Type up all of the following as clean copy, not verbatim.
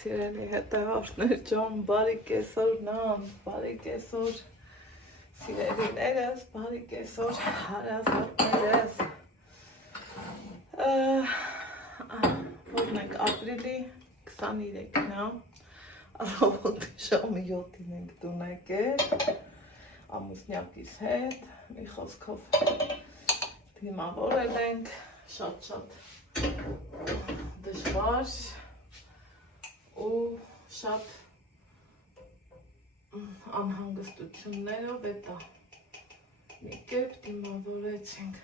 Սիրելի հետևորդներ ջան, բարի կեսօր նամ, բարի կեսօր սիրելիներս, բարի կեսօր հարազատներս։ Որն ենք ապրիլի 23-ն է, առավոտի ժամը 7-ին ենք տուն եկել, ամուսնյակիս հետ, մի խոսքով դիմավորել ենք, շատ դժվար ու շատ անհանգստություններով էտա մի կերպ դիմավորեցինք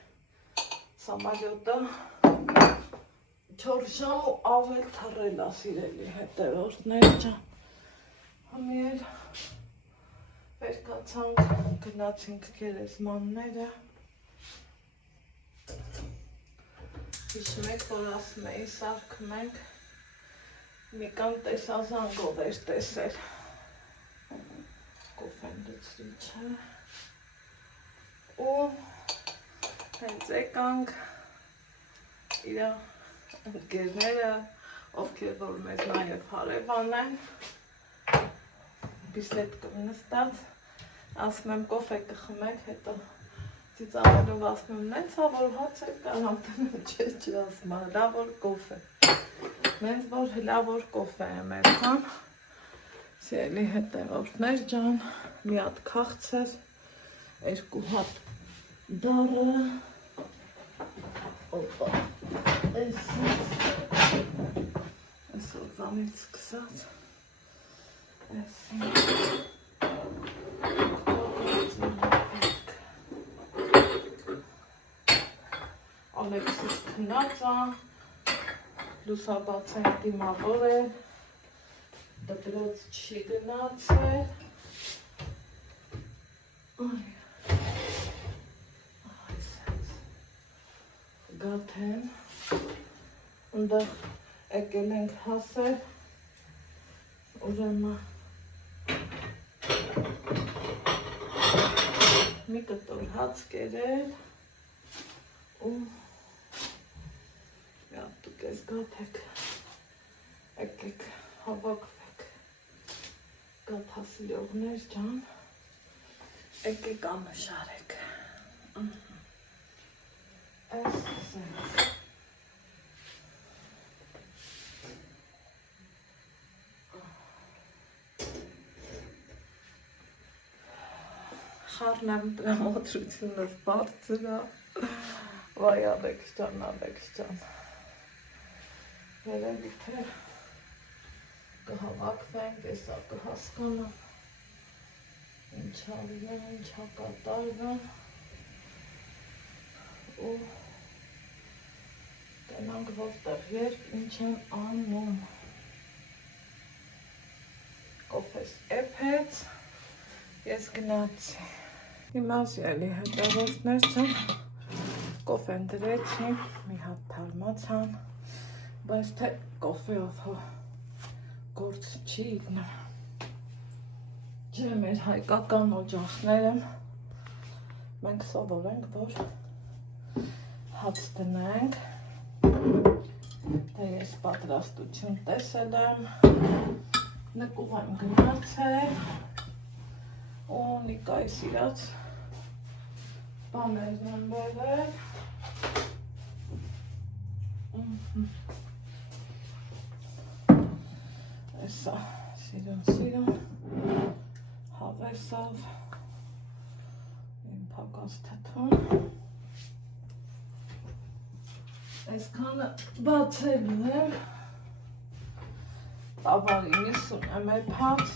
սամալյոտը 4 ժամ ու ավել թռել է սիրելի հետևորդներ ջան համիեր վերկացանք գնացինք գերեզմանները հիշում եք որ ասում էի սարքում ենք մի կան տեսազանգով էր տեսել կոֆեն դուցրի չէ ու հենց եկանք իրա ընկերները ովքեր որ մեզ նաև հարևան են բիսլետկով նստած ասում եմ կոֆե կխմեք հետո ծիծաղելով ասում եմ նենց ա որ հաց էլ կարամ տնեմ չէ ասում լավ որ կոֆե նենց որ լավոր կոֆե եմ եկան սիրելի հետևորդներ ջան մի հատ քաղցր 2 հատ դառը օպա այսօր ծանից սկսած Ալեքսիս քնած է լուսաբաց ենք դիմավորել, դպրոց չի գնացել, գաթեն, ընդեղ եկել ենք հասել, ուրեմն մի կտոր հաց կերել ու դուք ես գաթեք, եկեք հավաքվեք, գաթասիրողներ ջան, եկեք անուշարեք, այս սենց, խառնեմ տրամադրությունս բարձր է, վայ Ալեքս ջան, երևի թե կհավաքվենք, եսա կհասկանամ, ինչ արվեն, ինչ հակատարվեն ու կենանք որտեղ երբ ինչ են անում, կոֆես էպեց, ես գնացի, հիմա սիրելի հետևորդներ ջան, կոֆեն դրեցի, մի հատ թարմացան, բայց թե կոֆեով գործ չի իգնում, չէ մեր հայկական օջախները, մենք սովոր ենք, որ հաց տնենք, դե ես պատրաստություն տեսել եմ, նկուղ եմ գնացել, ու նիկայի սիրած բաներն եմ բերել, Էսա սիրուն, հավեսավ, իմ պակաս թթուն, այսքանը բացելու եմ, տավարի 50 եմ էպած,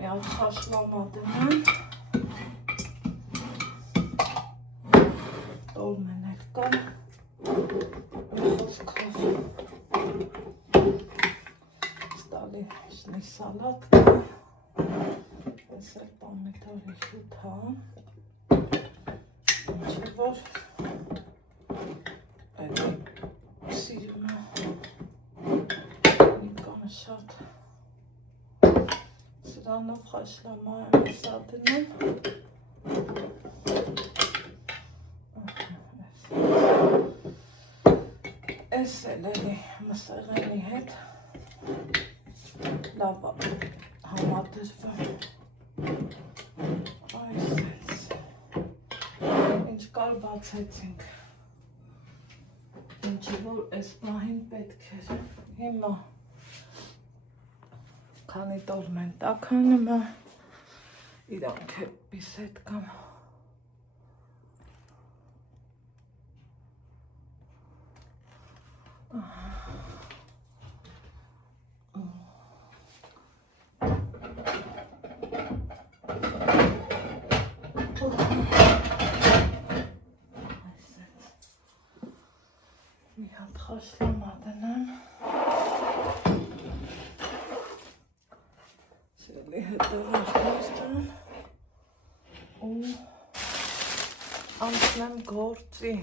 մի հատ խաշլամա դնեմ, տորն են էլ կան, խոսքով, Շնի սալատ կա, ես էլ պամետարի շուտ հա, ինչ որ էլի սիրում է, նիկանը շատ, սրանով խաշլամա եմ եսա դնում, ես էլ էլի մսեղենի հետ, լավ համադրվում։ Այսպես։ Ինչ կար բացեցինք։ Ինչի որ այս պահին պետք էր։ Հիմա քանի տոր մեն տականում է, իրանք է պիսետ կամ մի հատ խաշլամա դնեմ սելի հետևար թոստան ու անցնեմ գործի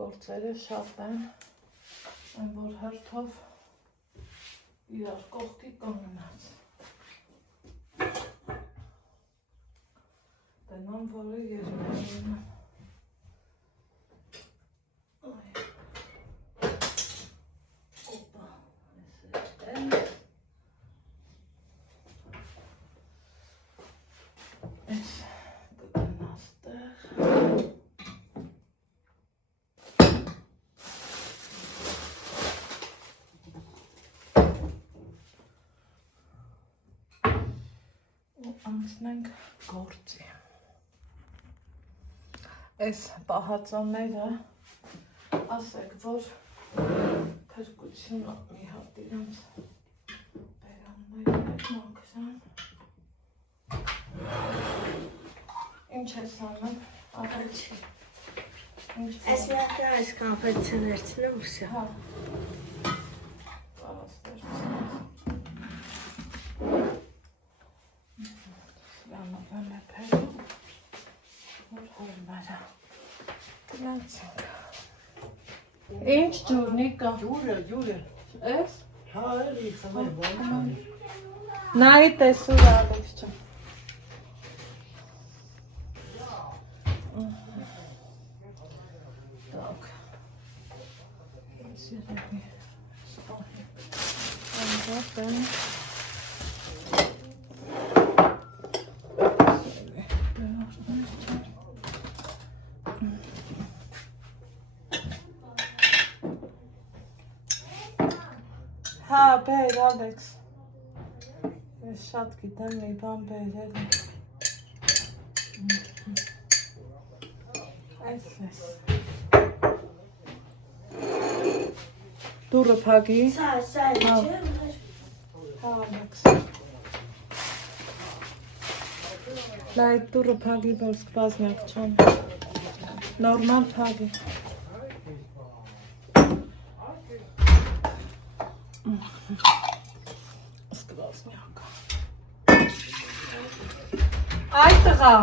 գործերը շատ են այն որ հերթով իրար կողքի կանգնած տնամ որը երևանում անցնենք գործի այս պահածոները ասեք որ փրկությունը մի հատ իրանց բերանները մաքրան ինչ ես անում Աղաչի Այս մի հատ այս կամպերցը վերցնեմ ու սա հա Ինչ ջուրնիկա Ջուրը Էս հա էլի խմել բան նայի տեսուր ալեքս ջան Так Սիրելի սպահի Անդապեն Հա, բեր, Ալեքս Ես շատ գիտեմ մի բան բերել Այսպես Դուրը փակի Սա չէ Հա, Ալեքս Լայ դուրը փակի որ սկվազնյակ չան Նորմալ փակի Սկվազնյակ Այ տղա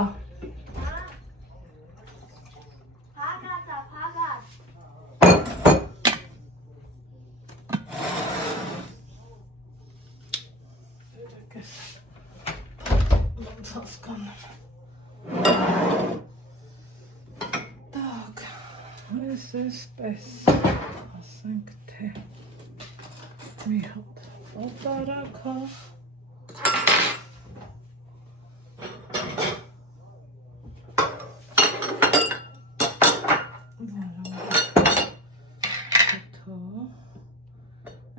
Так, այսպես ասենք թե մի հատ օտարակա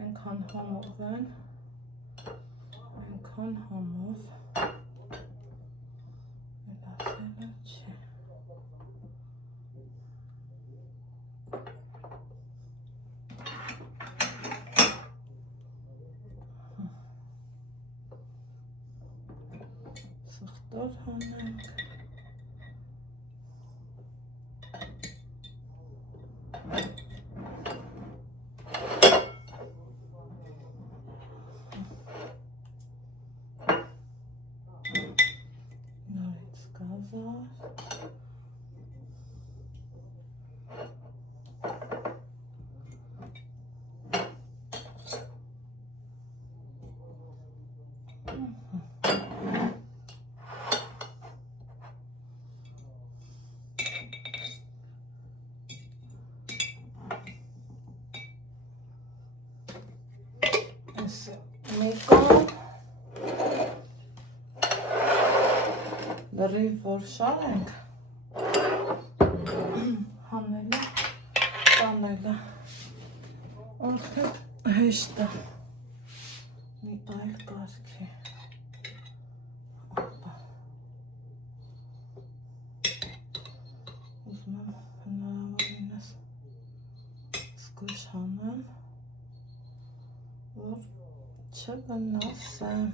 այնքան համով են այնքան համով Ասելը չէ Սխտոր հանենք Նորից գազար Մեկոն լրիվ որ շարենք հանելը, տանելը արդեն հեշտ է մի այլ կարգի ուզում եմ հնարավորինս զգույշ հանեմ որ չվնասեմ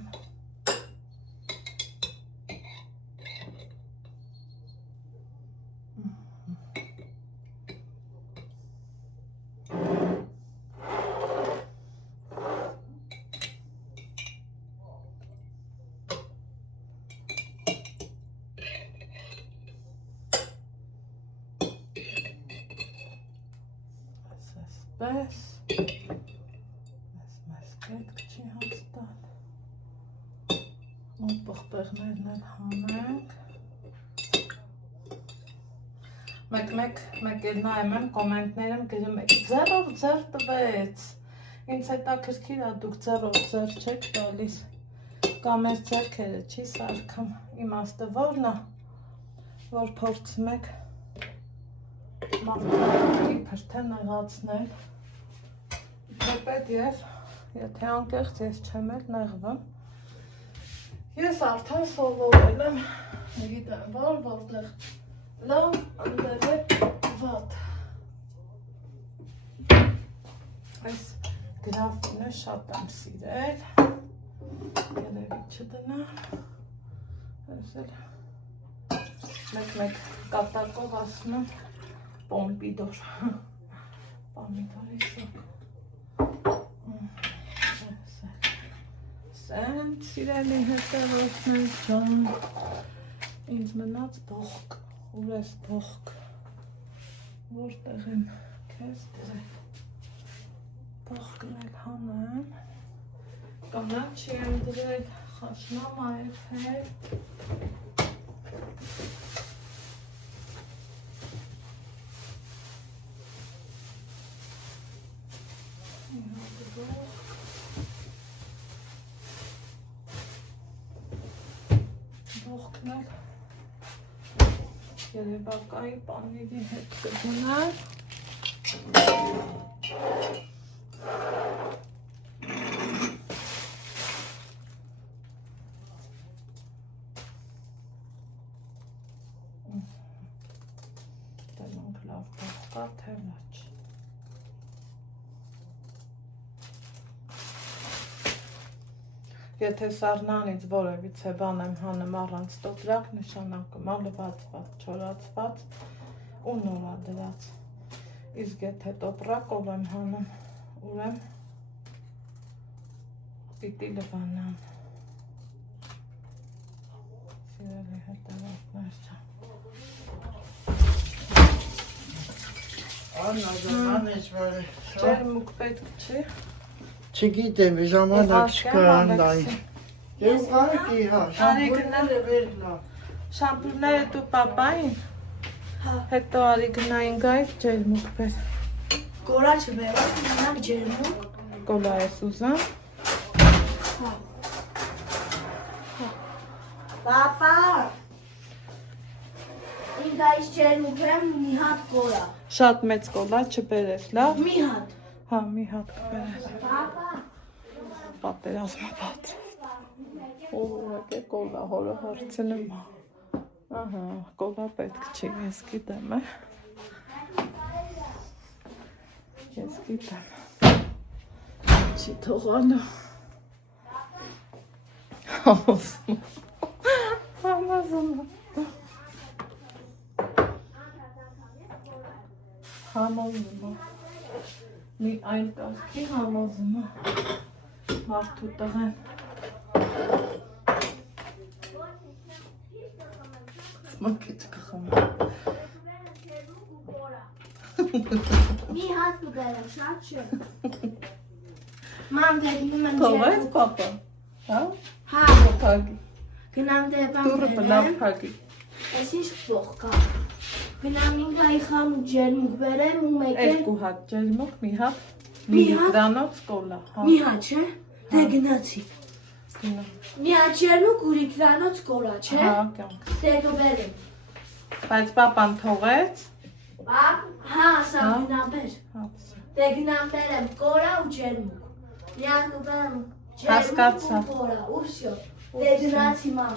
Պես մեզ պետք չի հաստատ ու պղպեղներն էլ հանենք մեկ էլ նայեմ եմ կոմենտներում գրում եք ձեռով ձեռ տվեց ինձ հետաքրքիր է դուք ձեռով ձեռ չեք տալիս կամ ես ձեռքերը չի սարքում իմաստը որն է որ փորձում եք մարդիկ փրթե նեղացնել Թեպետ և եթե անկեղծ ես չեմ էլ նեղվում ես արդեն սովորել եմ գիտեմ որտեղ լավ ընդեղ է վատ այս գրաֆինը շատ եմ սիրել երևի չդնա այս էլ մեկ կատակով ասում եմ պոմպիդոր պոմպիդորի սոկ Սենց սիրելի հետևորդներ ջան ինձ մնաց բողկ ուր ես բողկ որտեղ եմ քեզ դրել բողկն էլ հանեմ կանաչի եմ դրել խաշնամա է հետ Բողկնել երևակայի պանիրի հետ կգնար դրանք լավ բողկա թե ոչ Եթե սառնանից որևիցե բան եմ հանում առանց տոպրակ, նշանակում է լվացված, չորացված ու նորադրած։ Իսկ եթե տոպրակով եմ հանում, ուրեմն պիտի լվանամ։ Սիրելի հետևորդներ ջան։ Աննա, ջան, ինչ բարի։ Ջերմուկ պետք չի։ Չգիտեմ, ժամանակ չկա աննայի։ Ես կարեկի հա, շամպուրները վերնա։ Շամպուրները դու պապային։ Հետո արի գնային գայք ջերմուկ բեր։ Կոլա չբերեմ, մենակ ջերմուկ։ Կոլա ես ուզում։ Պապա։ Ինձ այս ջերմուկ եմ մի հատ կոլա։ Շատ մեծ կոլա չբերես, լավ։ Մի հատ։ Հա, մի հատ կբերես։ Պապա։ Պատերազմը պատրաստ։ Ուղղակի կոլա հորը հարցնում է։ Ահա, կոլա պետք չի, ես գիտեմ, է։ Ես գիտեմ։ Չի թողալու։ Համոզում։ Համոզում։ Համոզում։ Մի այն կարգի համոզում է մարդու տղեն։ Սմակիչ կխմը։ Մի հատ կբերեմ, շատ չէ։ Ման դեպնում եմ Թողեց ջերմուկ։ պապա։ Հա։ Հա, Փագի։ գնամ դեպան Դուրը բլավ փագի։ Ես ինչ փող կա։ Գնամ ինգայի խանութ ջերմուկ բերեմ ու մեկ էլ Երկու հատ ջերմուկ, մի հատ Մի հատ? դրանոց կոլա։ Հա։ մի հատ չէ։ Դե գնացի։ Գնա։ Մի աչերնուկ ուրիկրանոց կորա, չէ։ Հա, կյանք։ Դե գբերեմ։ Բայց պապան թողեց։ Բապ, հա, ասա գնամ բեր։ Հա։ Դե գնամ բերեմ կորա ու ջերմուկ։ Միան գբերեմ Հասկացա։ ջերմուկ ու կորա, ու վсё։ Դե գնացի մամ։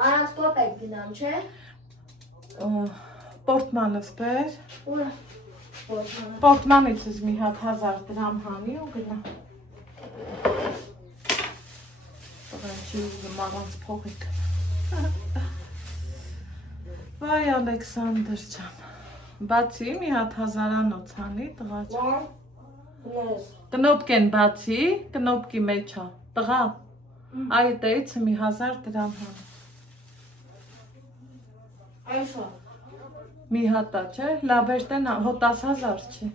Առանց կոպեկ գնամ, չէ։ Պորտմանս բեր։ Ուրա։ Որտե՞ղ։ Պորտմանից ես մի հատ 1000 դրամ հանի ու գնա։ Ողջի մարանց փողիկ։ Վայ Ալեքսանդր ջան։ Բացի մի հատ 1000-անոց հանի տղա ջան։ Կնոպկեն բացի, կնոպկի մեջ է։ Տղա։ Այդից մի 1000 դրամ հանի։ Այսո։ Մի հատա, չէ, լաբերտեն հո 10000 չի։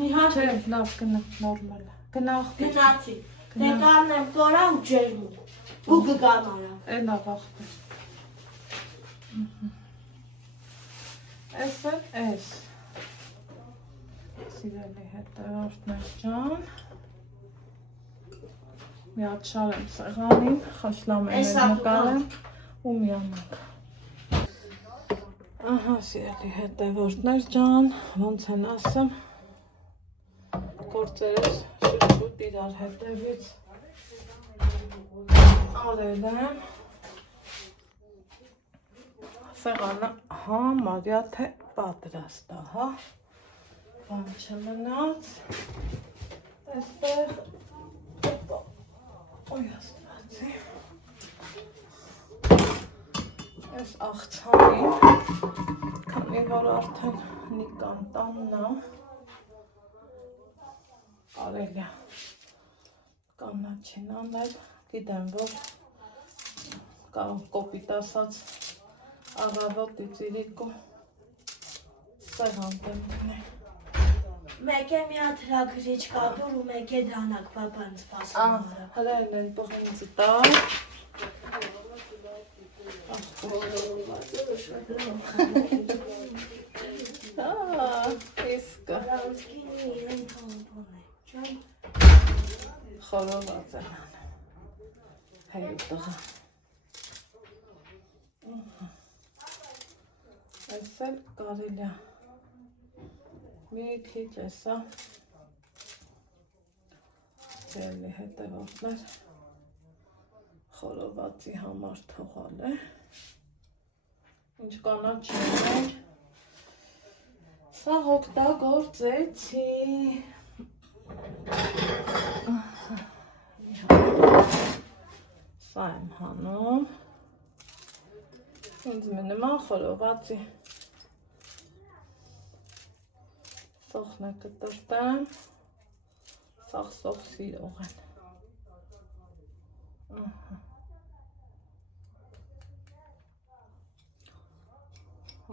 Մի հատ Չէ, լավ գնա, նորմալ է։ Գնա աղբեր։ գնացի։ Դե կանեմ կորա ու ջերմուկ։ Ու կգամ արա։ Լավ աղբեր։ Էս էլ էս։ Սիրելի հետևորդներ ջան։ Մի հատ շարեմ սեղանին, խաշլամ եմ նկարեմ ու միանանք։ Ահա, սիրելի հետևորդներ ջան, ոնց են ասեմ, գործերս շուտ իրար հետևից արել եմ, սեղանը համարյա թե պատրաստ է, հա, բան չմնաց, այստեղ, ոյ աստվածի, այս աղցանին, քանի որ արդեն նիկան տանն է, արել է կանաչին անել, գիտեմ, որ կոպիտ ասած առավոտից իրիկու սեղան դեմքն է։ Մեկ է մի հատ հրագրիչ կատուր ու մեկ է դանակ պապան սպասում արա։ Հրել են բղինձի տար։ Իսկը խորոված են անում, հերի տղա, այս էլ կարիլ է, մի քիչ էսա, ձելի հետևորդներ, խորովածի համար թողալ է, ինչ կանաչ չենք, սա օգտագործեցի, սա եմ հանում, ինձ մի նման խորովածի, սոխն է կտրտեմ, սաղ սոխ սիրող են,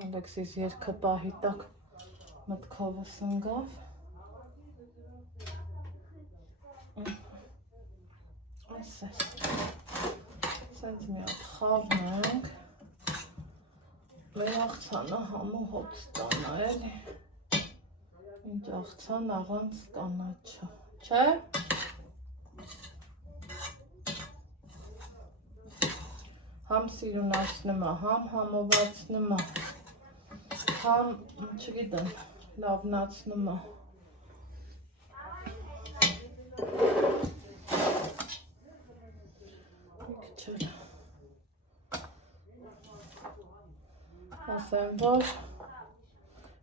Ալեքսիս երկը պահի տակ մտքովս ընգավ, այս է, սենց մի հատ խավնենք, մեր աղցանը համու հոտ ստանա էլի, ինչ աղցան աղանց կանաչը, չէ? Համ սիրունացնում է, համ համովացնում է, համ, չգիտեմ, լավնացնում է։ Ասեմ, որ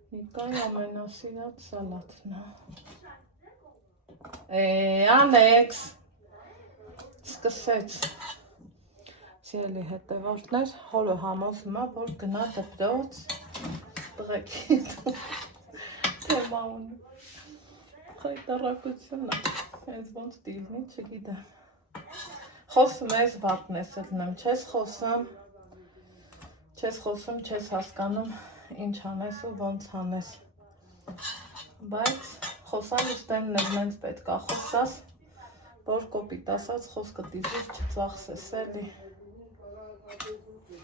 Նիկայի ամենասիրած սալատն է։ Անեքս, սկսեց։ Սիրելի հետևորդներ, հորը համոզում է, որ գնա դպրոց, տղեկի թեմա ունի։ Խայտարակությունն է, ես ոնց դիլնի, չգիտեմ։ Խոսում ես վատն ես ելնեմ, չես խոսում, չես հասկանում, ինչ անես ու ոնց անես։ Բայց խոսան ուստեն նեզնենց պետք է խոսաս, որ կոպիտ ասած խոսքը դիզուր չծախսես էլի։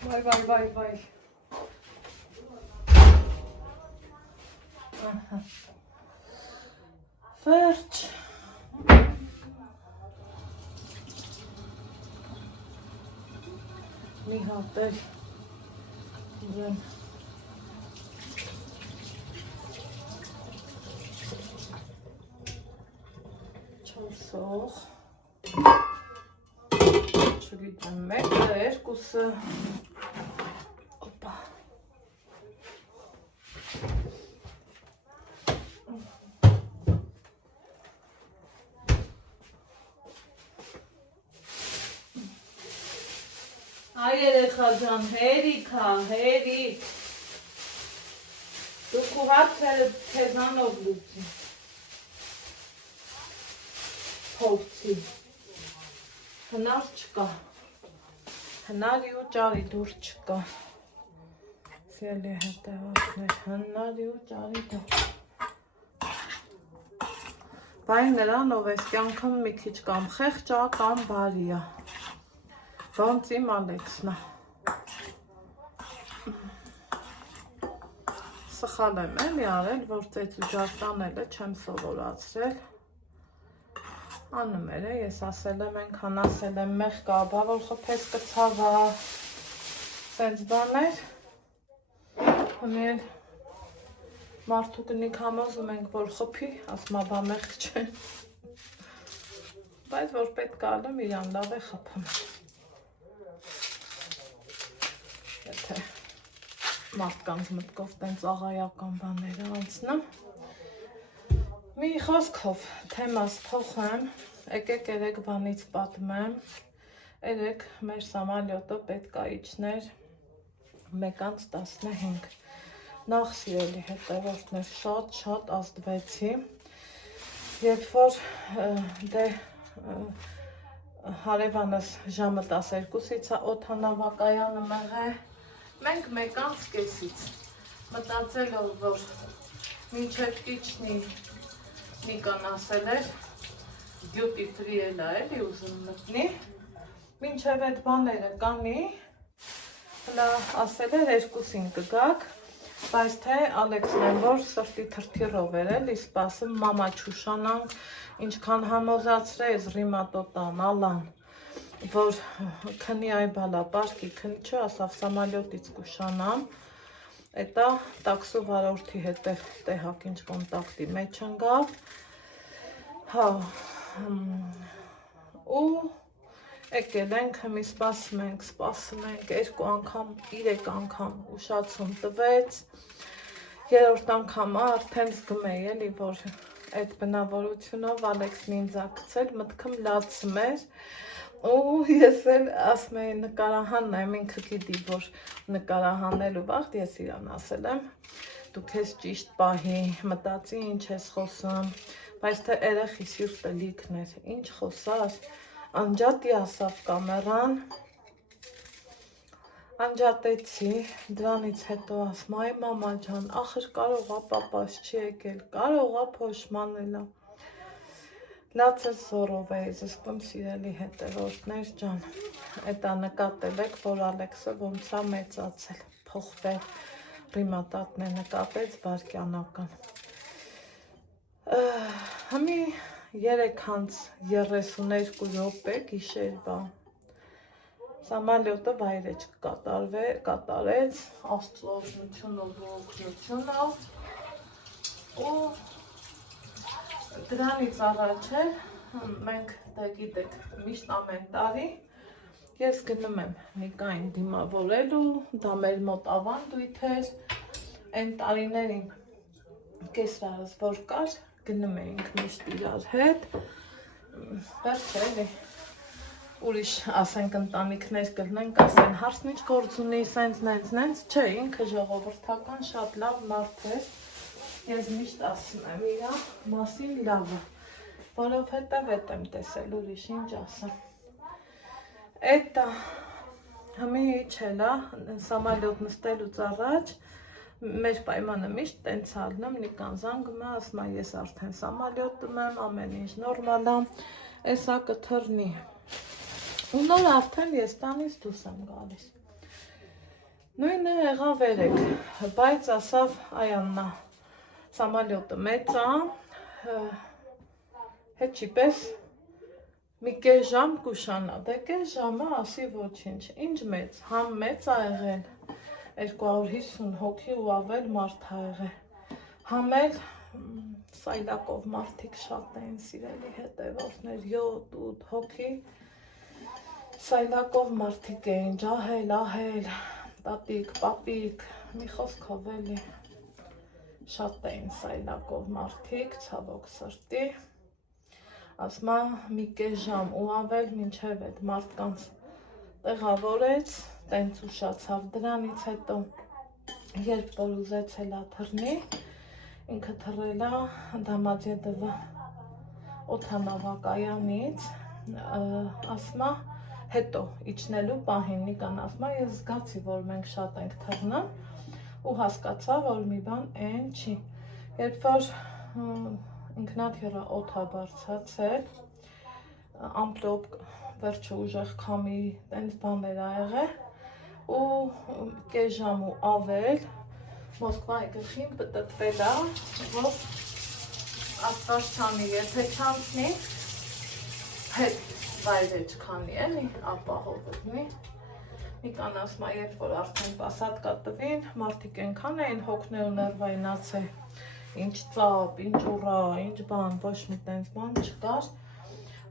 Վայ։ Վերջ։ մի հատ էլ ուրեն չորսող չգիտեմ մեկը, երկուսը օպա Այ երեխա ջան, հերիք դուք ու հարցերը թեզանով լուծի փորձի հնար չկա հնարի ու ճարի դուր չկա սիրելի հետևորդներ հնարի ու ճարի դուր Բայց նրանով ես կյանքում մի քիչ կամ խեղճ ա կամ բարի ա Ոնց իմ Ալեքսն է Սխալ եմ էլի արել, որ ծեծու ջարդանելը չեմ սովորացրել Անում էր է, ես ասել եմ, ենքան ասել եմ մեղ կաբա, որ խփես կցավա Սենց բաներ Հմել մարդու կնիք համոզում ենք, որ խփի, ասմա բա մեղ չեն Բայց որ պետք ալեմ, իրան լավ է խփում Եթե մարդկանց մտքով տենց աղայական բաները անցնեմ Մի խոսքով թեմաս փոխեմ, եկեք երեք բանից պատմեմ Երեք մեր սամալյոտը պետք է իջներ 1:15 Նախ սիրելի հետևորդներ շատ ազդվեցի Երբ որ դե հարևանս ժամը 12-ից է օդանավակայանը մեղե Մենք 1:30 մտածելով, որ մինչև իջնի Նիկան ասել էր duty free էլ էլի ուզում մտնի Մինչև այդ բաները կանի Հլա ասել էր 2-ին կգաք Բայց թե Ալեքսն են, որ սրտի թրթիրով էր էլի սպասում մամա չուշանանք Ինչքան համոզացրեց ռիմատոտան, ալան որ քնի այ բալա պարկի քնի չէ ասավ սամալյոտից կուշանամ Էտա տաքսու վարորդի հետև տեղակ ինչ կոնտակտի մեջ ընգավ Հա ու եկել ենք մի սպասում ենք 2 անգամ 3 անգամ ուշացում տվեց Երրորդ անգամը արդեն զգում էի էլի որ այդ բնավորությունով Ալեքսն ինձ ա գցել մտքում լացում էր ու ես էլ ասում էի նկարահանն եմ ինքը գիտի որ նկարահանելու վաղտ ես իրան ասել եմ դու քեզ ճիշտ պահի մտածի ինչ ես խոսում բայց թե երեխի սիրտը լիքն էր ինչ խոսար անջատի ասավ կամերան անջատեցի դրանից հետո ասում այ մամա ջան ախր կարող ա պապաս չի եկել կարող ա փոշմանելա Լացես զորով էի զսպում սիրելի հետևորդներ ջան Էտա նկատել եք, որ Ալեքսը ոնց ա մեծացել Փոխվել Ռիմատատն է նկատեց բարկյանական Հմի 3:32 րոպե գիշերվա Սամալյոտը վայրեջք կատարեց Աստծո օրհնությունով ու օգնությունով ու Դրանից առաջ էլ մենք դա գիտեք միշտ ամեն տարի ես գնում եմ Նիկային դիմավորելու դա մեր մոտ ավանդույթ էր այն տարիներին կեսրարս որ կար գնում էինք միշտ իրար հետ վերջ էլի ուրիշ ասենք ընտանիքներ կլնենք ասեն հարցն ինչ գործ ունի սենց չէ ինքը ժողովրդական շատ լավ մարդ էր Ես միշտ ասում եմ իրա մասին լավը, որովհետև էտ եմ տեսել ուրիշ ինչ ասեմ Էտա հմի իջելա սամալյոտ նստելուց առաջ մեր պայմանը միշտ տենց ալնում Նիկան զանգում է ասում է ես արդեն սամալյոտում եմ ամեն ինչ նորմալ ա էսա կթռնի ու նոր արդեն ես տանից դուրս եմ գալիս նույնը եղավ երեք բայց ասավ Այաննա Սամալյոտը մեծ ա, հետչի պես մի կես ժամ կուշանա, դե կես ժամը ասի ոչինչ, ինչ մեծ, համ մեծ ա եղել, 250 հոգի ու ավել մարդ ա եղել, համ էլ սայլակով մարդիկ շատ էին սիրելի հետևորդներ, 7-8 հոգի, սայլակով մարդիկ էին, ջահել, ահել, տատիկ, պապիկ, մի խոսքով էլի, շատ էին սայլակով մարդիկ, ցավոք սրտի, ասմա մի կես ժամ ու ավել մինչև այդ մարդկանց տեղավորեց, տենց ուշացավ դրանից հետո, երբ որ ուզեցել ա թռնի, ինքը թռել ա Դամադյեդովը օդանավակայանից, ասմա հետո իջնելու պահին Նիկան ասմա ես զգացի, որ մենք շատ ենք թռնան ու հասկացա, որ մի բան են չի, երբ որ ինքնաթիռը օդ ա բարձրացել, ամպլոպ վերջը ուժեղ քամի տենց բաներ ա եղել ու կես ժամ ու ավել Մոսկվայի գլխին պտտվել ա, որ աստղաշանի եթե չանցնի, հետ վայրեջ քանի էլի, ապահովվի Նիկան ասմա, երբ որ արդեն պասատկա տվին, մարդիկ ենքան էին հոգնել ու ներվայնացել ինչ ծապ, ինչ ուռա, ինչ բան, ոչ մի տենց բան չկար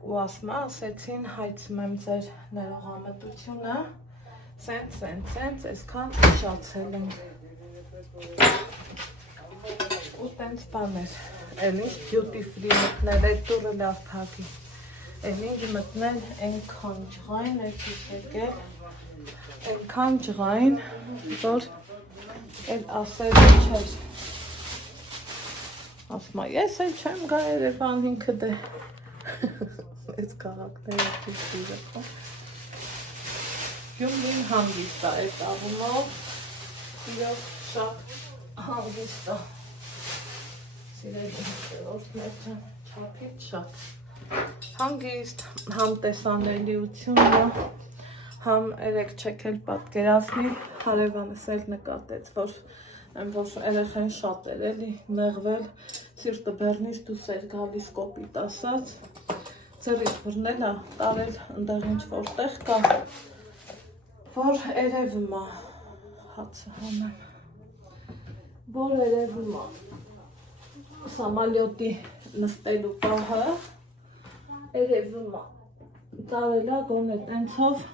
ու ասմա, ասեցին հայցում եմ ձեր ներողամտությունը սենց, այսքան ուշացել եմ ու տենց բաներ էլ ինչ duty free մտնել, այդ դուրը լավ թակի էլ ինչ մտնել ենքան ջղայն, այսուս եկել ենքան ջղայն, որ էլ ասել չէր ասմա, ես էլ չեմ գա Երևան ինքը դե այս քաղաքները ճիշտիրը Գյումրին հանգիստ է այդ առումով իրոք շատ հանգիստ է սիրելի հետևորդներ չափից շատ հանգիստ համ տեսանելիությունը համ երեք չեք էլ պատկերացնի հարևանս էլ նկատեց որ երեխեն շատ էր էլի նեղվել սիրտը բեռնից դուրս էր գալիս կոպիտ ասած ձեռից բռնել ա տարել ընդեղ ինչ որտեղ կա որ երևում ա հացը հանեմ որ երևում ա սամալյոտի նստելու պահը երևում ա տարել ա գոնե տենցով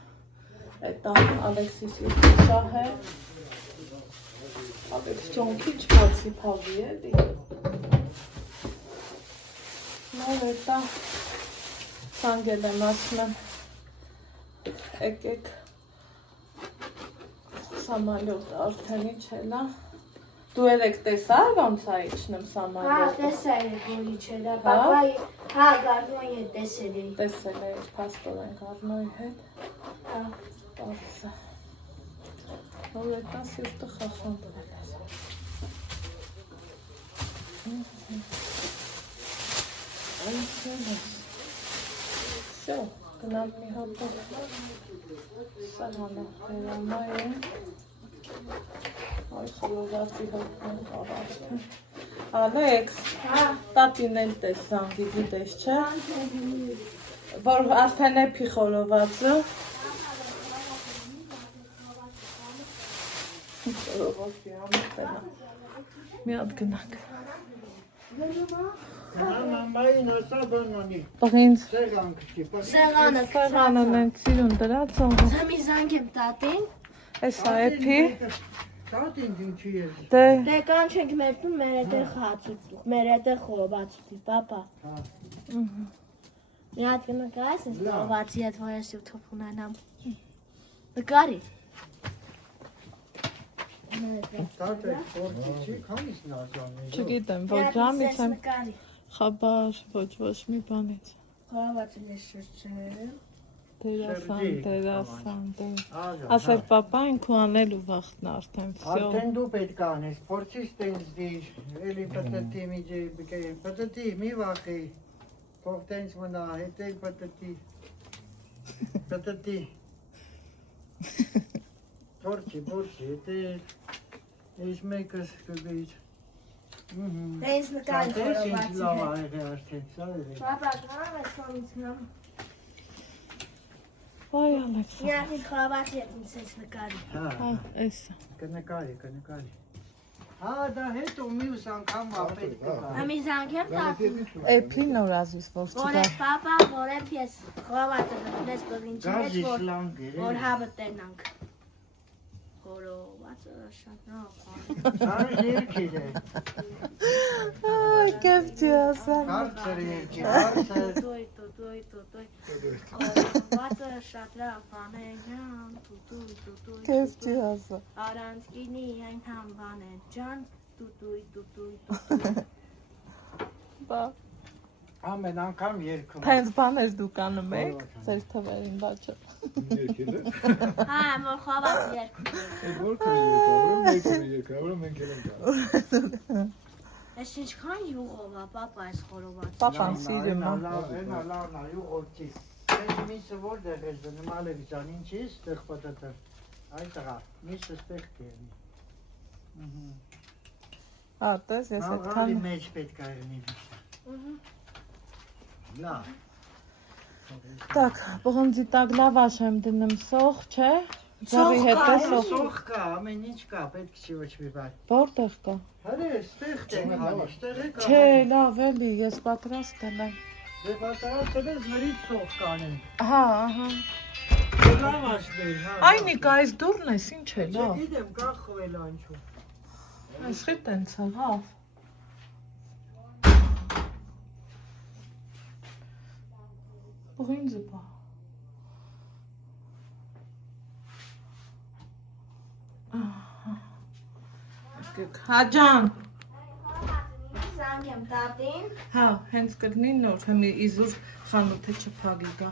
այդ Ալեքսիսի շահը Ապեքս ճոնքի չպացի պավի էլի նոր էտա սանգել եմ ասում եմ եկեք սամալյոտ արդեն իջելա դու երեք տեսար ոնց ա իջնում սամալյոտը Հա տեսել եք որ իջելա պապայի հա Գարնոյի հետ տեսել էի տեսել էի փաստորեն Գարնոյի հետ հա Պարսա որ էտա սիրտը խախանվել է Всё, գնամ մի հատով սահանը հերամա է այ խլովացի հոտն ավացքը Ալեքս, տատին էլ տեսան, գիտես չէ, որ արդեն էպի խոլովացը խոլովացի ամուտենա մի հատ գնանք Մամային ասա բանանի, Պղինց սեղան կտի, Սեղանը Սեղանը մենք սիրուն դրած ողը Զամի զանգեմ տատին Այս ա էպի Տատին ինչի ես Դե Դե կանչենք մեր տուն մեր հետեղ հացուտի, մեր հետեղ խորովածուտի, պապա Մի հատ կնկայես ես խորովածի հետ, որ ես յութոբ ունենամ Նկարի Տատը խորտի չի, քանիսն ազանի Չգիտեմ, ոչ ժամից եմ նկարի խաբար, ոչ մի բանից Խորովածի ես շրջել Դերասան, ասել պապային քու անելու վաղթն արդեն, վսյո Արդեն դու պետք անես, փորձիս տենց դիր, էլի պտտի պտտի, մի վախի, թող տենց մնա, հետել պտտի, փորձի, հետել, ես մեկս կգիր Տենց նկարի Ինչ լավ խորովածի հետ աղեղի արդեն, սա էր Պապա, գարամ ես խորից նամ Վայ Ալեքս։ Իրավի խորովածի հետ ինձ ես նկարի։ Հա, էսա։ Կնկարի։ Հա, դա հետո մյուս անգամ ապետ կգա։ Ամի զանգեմ տատին։ Էփլի նոր ազիս որ Որ չկա։ է պապա, որ է պես խորովածը դες բվինչի մեջ, Գազի շլանգ որ հավը տենանք։ Խորովածը շատ նավ։ Սարը երկիր է։ Այ կեփչի ասա։ Հարցեր երկիր, հարցեր։ Տոյ։ Խորովածը շատ լավ բան է, ջան, տուտույ։ Կեփչի ասա։ Առանց գինի այնքան բան է, ջան, տուտույ։ Բա։ Ամեն անգամ երգում։ Տենց բաներ դուք անում եք, ձեր թվերին բաճը։ Հա, որ խորոված երկում։ Ես ինչքան յուղով է, պապա, այս խորովածը։ Պապան սիրում է։ Լավն է, յուղոցի։ Այս միսը որտեղ ես դնում, Ալեքս ջան, ինչ է, ստեղ պատատը։ Այ տղա, միսը ստեղ կերնի։ Հա, տես ես Նավարի այդքան մեջ պետք է եղնի միսը։ Լավ։ Так, բղնձի տակ լավաշ եմ դնում սոխ, չէ։ Ձեռի հետ է սոխ։ Սոխ կա, ամեն ինչ կա, պետք չի ոչ մի բան։ Որտեղ կա։ Հələ, ստեղ տեղ հալի, ստեղ է կա։ Չէ, լավ էլի, ես պատրաստել եմ։ Դե պատրաստել ես վրից սոխ կանեն։ Հա, ահա։ Լավ աշտել, հա։ Այնիկ այս դուրն ես, ինչ է, լավ։ Չգիտեմ, կա խվել անչու։ Այսի տենց է, լավ։ Բղինձը բա։ Հա ջան։ Զանգեմ տատին։ Հա, հենց կգնի նոր, հմի իզուր խանութը չփագի գա։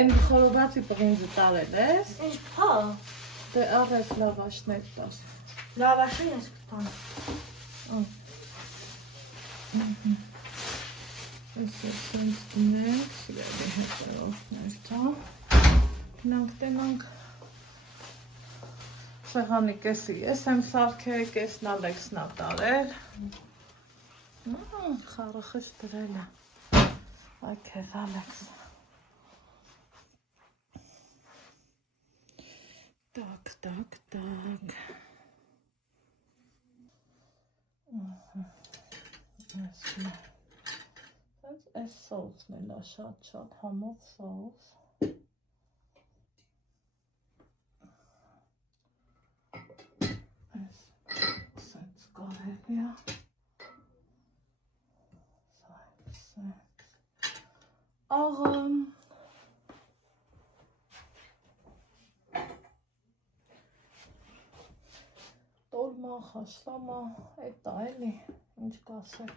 Այն խորովածի բղինձը տարել ես։ Ինչ փո։ Դե արես լավաշներ տաս։ Լավաշը ես կտամ։ Ես սենց դնենք, սիրելի հետևորդներ տա։ Գնանք տենանք։ Սեղանի կեսի ես եմ սարքել, կեսն Ալեքսն ա տարել։ Խառը խշ դրել է։ Այ քեզ Ալեքս։ Так. Այս սոուսն էլ է շատ համով սոուս։ Սենց կարելի է։ Աղմ։ Տոլմա, խաշլամա, էտ է էլի, ինչ կասեք։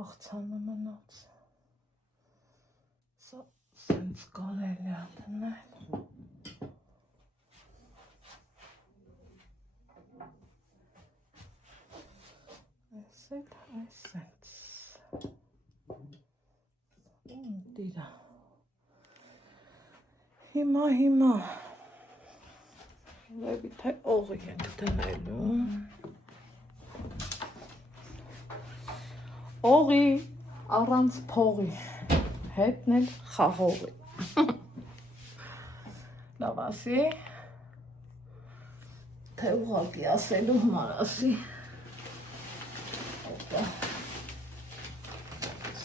Աղցանը մնաց։ Սա սենց կարելի է դնել։ Այս էլ, այս սենց։ Դիրա։ Հիմա Լեվի թե օղի ենք դնելու։ Օղի առանց փողի, հետն էլ խաղողի։ Լավ ասի, թե ուղղակի ասելու համար ասի։ Օպա,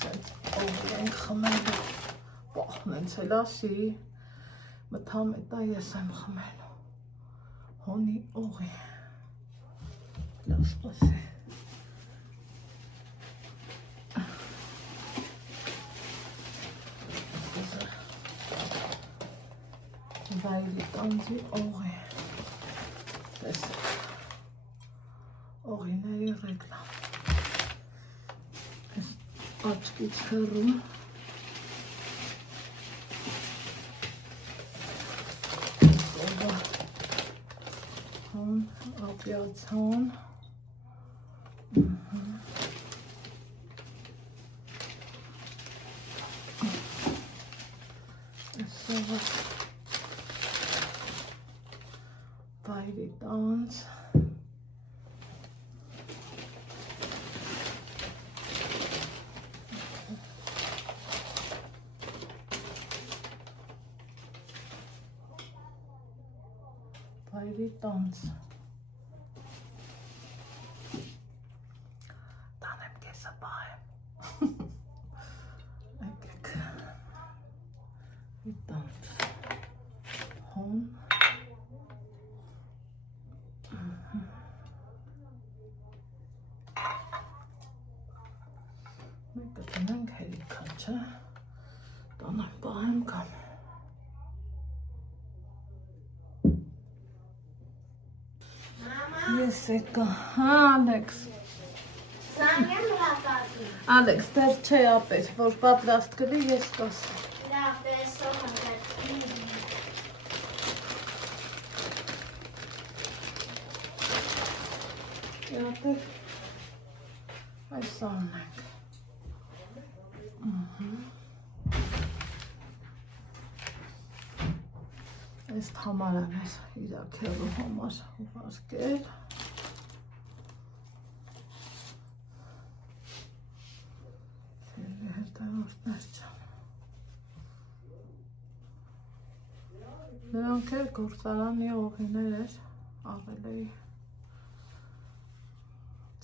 սենց օղի ենք խմելու, բախնենց էլ ասի, մթամ էտա ես եմ խմելու, հոնի օղի, լավ սպասի։ Վայրի տանձի օղի, տեսեք, օղիների ռեկլամ, ես աչկից հեռում, ապյացան, այսօղը վայրի տանձ, հայրի տանց։ Տանեմ կեսը պահեմ։ Եկեք։ Ի տանց։ Հոն։ Մեկը տնենք հերիքան, չէ։ Տանեմ պահեմ կամ։ Ես եկա, Ալեքս։ Սանյան լավատի։ Ալեքս, դեռ չէ ապես, որ պատրաստ կլի, ես կասեմ։ Լավ, տեսող ընկերտի։ Յատեր, այս անենք։ Այս համար եմ ես իրաքելու համար ուղարկել։ Սիրելի հետևորդներ ջան։ Նրանք էլ գործարանի օղիներ էր, ավելի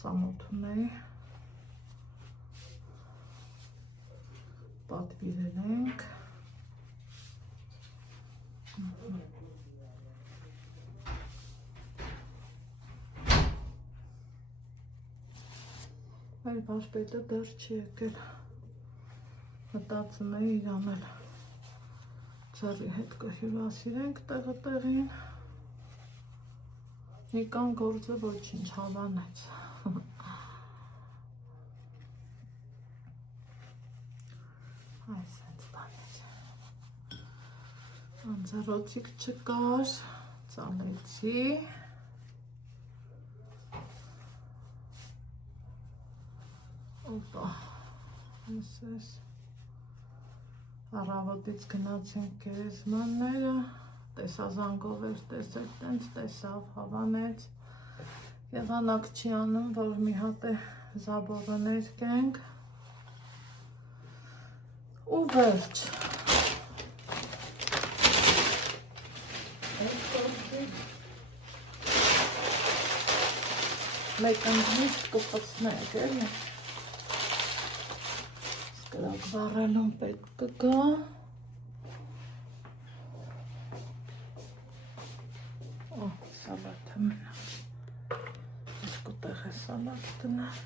ծամոթունեի պատվիրել ենք։ Մեր վարպետը դեռ չի եկել, մտածում էի իրան էլ ձեռի հետ կհյուրասիրենք տեղը տեղին, Նիկան գործը ոչինչ հավանեց, այս հենց բանեց, անձարոցիկ չկար, ծալեցի, Օպա, ես առավոտից գնացինք գերեզմանները, տեսա զանգով էր տեսել, տենց տեսավ, հավանեց և անակ չի անում, որ մի հատ է զաբորը ներկենք ու վերջ։ Մեկ ընդմիշտ կպցնեք էլի։ Սկրակ վառելուն պետք կգա։ Օ, սալատը մնաց։ Երկու տեղ է սալատ դնել։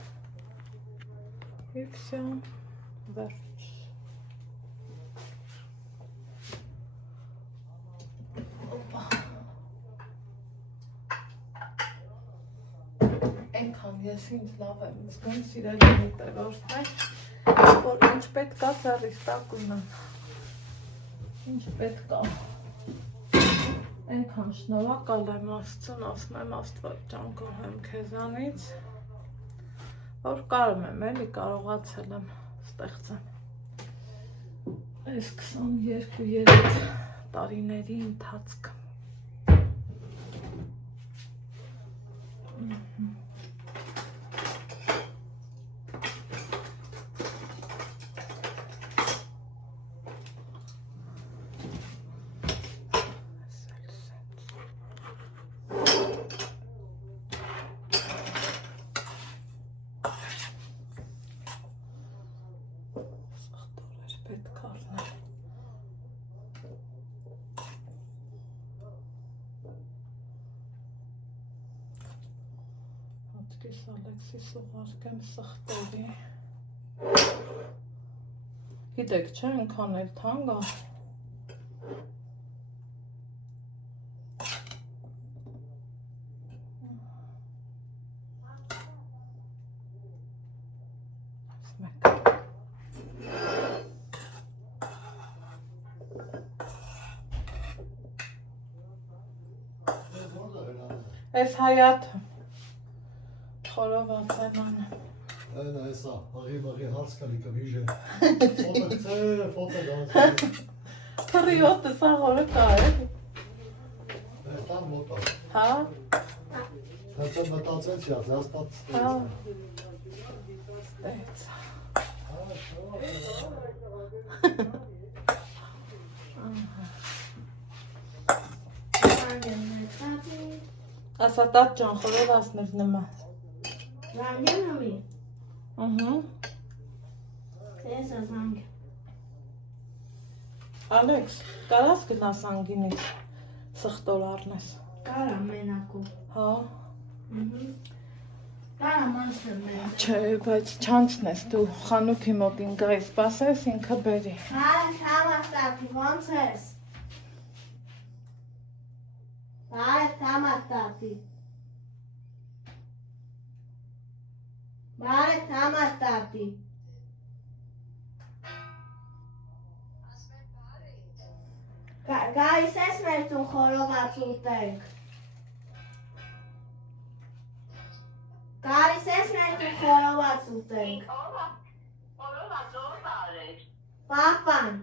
Եվ վсё, վերջ։ Օպա։ Այնքան ես ինձ լավ եմ զգում, սիրելի հետևորդներ, որ ինչ պետք է ձեռիս տակ ունեմ, ինչ պետք է, այնքան շնորհակալ եմ Աստծուն, ասում եմ Աստված ջան գոհ եմ քեզանից, որ կարում եմ էլի, կարողացել եմ ստեղծեմ այս 22-3 տարիների ընթացքը։ Ալեքսիս ուղարկեմ սխտերի։ Գիտեք չէ, ընքան էլ թանկ է։ Այս հայաթը խորոված եմ անում։ Այն այսա, աղի հարց կալի կվիժ է։ Ֆոտը դանսը։ Թռիոտը սա հորը կա է։ Այստան մոտա։ Հա։ Հացը մտածեց յազ, հաստատ Հա։ ստեց։ Սանյան լավատի։ Ասա տատ ջան, խորովացնես նմա։ Զանգեմ նմի։ Տես զանգ։ Ալեքս, կարաս գնաս անգինից սխտոր առնես։ Կարա մենակու։ Հա։ Կարա մանցնեմ մենակ։ Չէ, բայց չանցնես դու խանութի մոտ ինգայ սպասես ինքը բերի։ Բարև համարտատի, ոնց ես։ Բարև համարտատի։ Բարև համարտատի։ Գայիս ես մեր տուն խորոված ուտենք։ Գայիս ես մեր տուն խորոված ուտենք։ Պապան։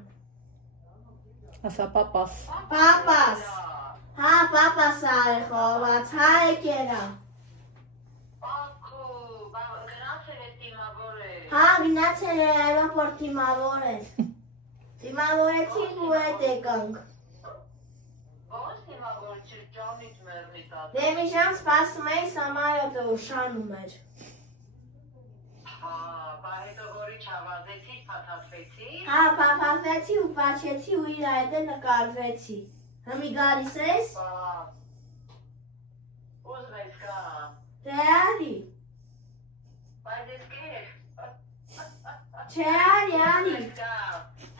Ասա պապաս։ Պապաս։ Հա, պապաս արի խորոված, հա եկերա։ Հա, գնացել է այրոպորտ դիմավորել։ Դիմավորեցինք ու հետ եկանք։ Դե մի ժամ սպասում էի Սամայոտը ուշանում էր։ Հա, պապացվեցի ու պաչեցի ու իր այդ նկարվեցի։ Հմի գալիս ես։ Դե արի։ Չէ արի, արի։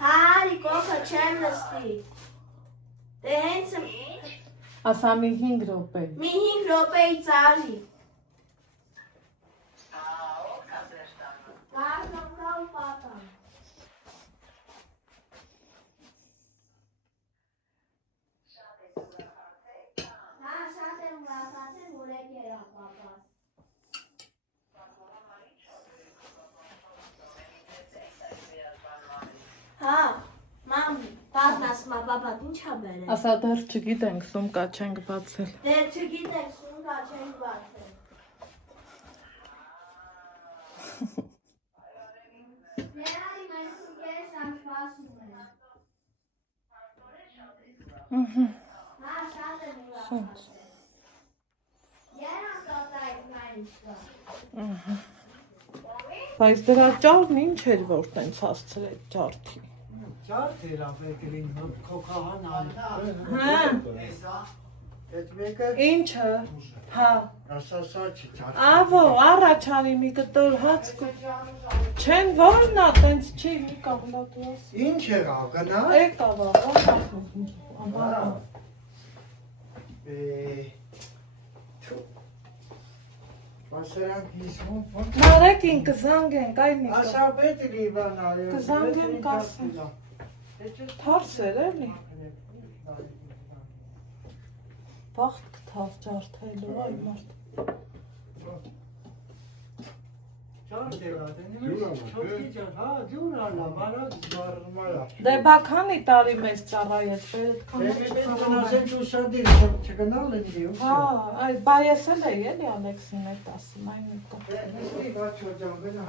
Հա արի, կողը չեմ նստի։ Դե հենց Ասա մի 5 րոպե։ մի 5 րոպեից արի։ Բարդոն կալ պատան։ Հա, շատ եմ ուրախացել, որ եկերա պապաս։ Հա, մամ, պապն ասում է, պապատ ինչ ա բերել։ Ասա դեռ չգիտենք, սումկա չենք բացել։ Դեր չգիտեք, սունկա չենք բացել։ Ներարի մեր սունկերը շատ սպասում են։ Հա, շատ եմ ուրախացել։ Երան կատայք մայն չկա։ Բայց դրա ճարն ինչ էր, որ տենց հասցրեց ճարդի։ Ճարդ էր ապեկրին, քոքահան ան։ Հա, Այդ մեկը ինչը, հա, ասասա չի ճարդ։ ավո, առաջ արի մի կտոր հաց կու։ Չեն որնա, տենց չի, մի կաղլատուաս։ Ինչ եղավ, գնա։ Եկավ, աղա, ամարա։ Մասերանք հիսմում ոնց։ Նարեկ ին կզանգենք, այ մի կա։ Ասա պետ լիվանա։ Կզանգեմ կասեմ։ Թարս էր էլի։ Բաղթ կթավ ճարդելու, այ մարդ։ Ճարդ եղավ, չոտքի ճարդ, հա, ջուր ալա, բարակ զարմարա։ Դե բականի տարի մեզ ծառայեց, Դե մի պետ գնասեն ճուսադիր, չգնալ ընդի, հա, այ բայեսել է, էլի Ալեքսին էտ ասում, այն եկա։ նստի բաչո ջան, գնա։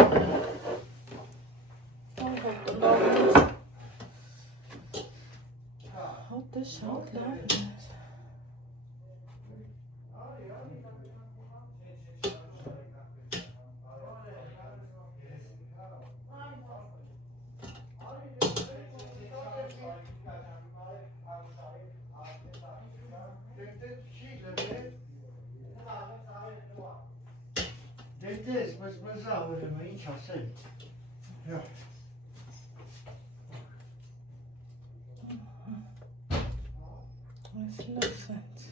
Հոտ է շատ լավ է։ Դες, բայց մզավորում է, ինչ ասել։ Այս լավ սենց։